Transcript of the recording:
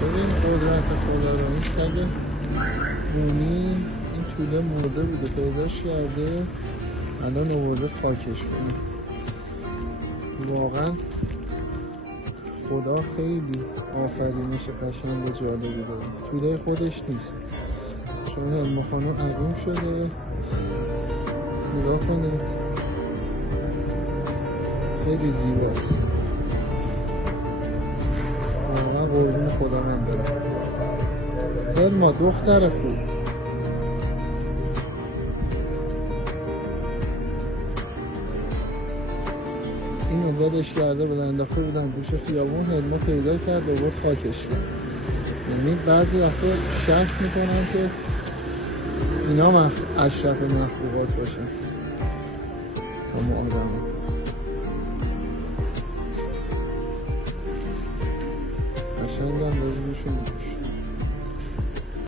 ببین قدرت خدا رو. این سگ بومی این توله مرده بوده پیداش کرده الان آورده خاکش کنه. واقعا خدا خیلی آفرینش قشنگ و جالبی داره. توله خودش نیست چون علم خانم عقیم شده. نگاه کنید خیلی زیباست. واقعا قربون خدا من دارم. علما دختر خوب. اینو ولش کرده بودن انداخته بودن گوشه خیابون. علما پیدا کرد و برد خاکش کرد. یعنی بعضی وقتا شک میکنن که اینا اشرف مخلوقات باشن تا ما آدم ها. قشنگ هم بزنشون گوش.